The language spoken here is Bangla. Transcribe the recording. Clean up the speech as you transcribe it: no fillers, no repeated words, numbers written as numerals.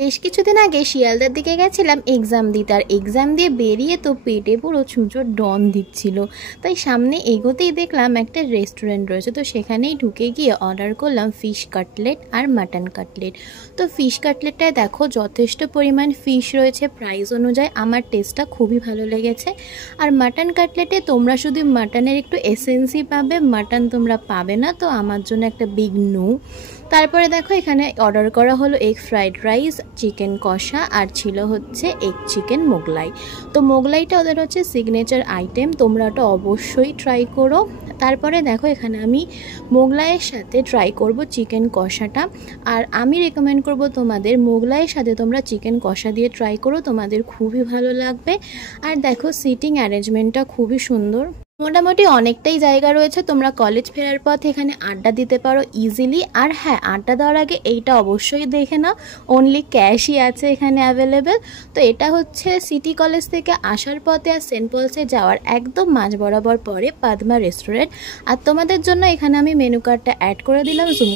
বেশ কিছুদিন আগে শিয়ালদার দিকে গেছিলাম এক্সাম দিতে, আর এক্সাম দিয়ে বেরিয়ে তো পেটে পুরো ছুঁচোর ডন দিচ্ছিল। তাই সামনে এগোতেই দেখলাম একটা রেস্টুরেন্ট রয়েছে, তো সেখানেই ঢুকে গিয়ে অর্ডার করলাম ফিশ কাটলেট আর মাটন কাটলেট। তো ফিশ কাটলেটটায় দেখো যথেষ্ট পরিমাণ ফিশ রয়েছে, প্রাইস অনুযায়ী আমার টেস্টটা খুবই ভালো লেগেছে। আর মাটন কাটলেটে তোমরা শুধু মাটনের একটু এসেন্সই পাবে, মাটন তোমরা পাবে না, তো আমার জন্য একটা বিগ নো। তারপরে দেখো এখানে অর্ডার করা হলো এগ ফ্রাইড রাইস, চিকেন কষা, আর ছিল হচ্ছে এগ চিকেন মোগলাই। তো মোগলাইটা ওদের হচ্ছে সিগনেচার আইটেম, তোমরা ওটা অবশ্যই ট্রাই করো। তারপরে দেখো এখানে আমি মোগলাইয়ের সাথে ট্রাই করব চিকেন কষাটা। আর আমি রেকমেন্ড করব তোমাদের মোগলাইয়ের সাথে তোমরা চিকেন কষা দিয়ে ট্রাই করো, তোমাদের খুবই ভালো লাগবে। আর দেখো সিটিং অ্যারেঞ্জমেন্টটা খুবই সুন্দর, মোটামুটি অনেকটাই জায়গা রয়েছে, তোমরা কলেজ ফেরার পথে এখানে আড্ডা দিতে পারো ইজিলি। আর হ্যাঁ, আড্ডা দেওয়ার আগে এইটা অবশ্যই দেখে নাও, অনলি ক্যাশই আছে এখানে অ্যাভেলেবেল। তো এটা হচ্ছে সিটি কলেজ থেকে আসার পথে আর সেন্ট পলসে যাওয়ার একদম মাঝ বরাবর পরে পদ্মা রেস্টুরেন্ট। আর তোমাদের জন্য এখানে আমি মেনু কার্ডটা অ্যাড করে দিলাম, জুম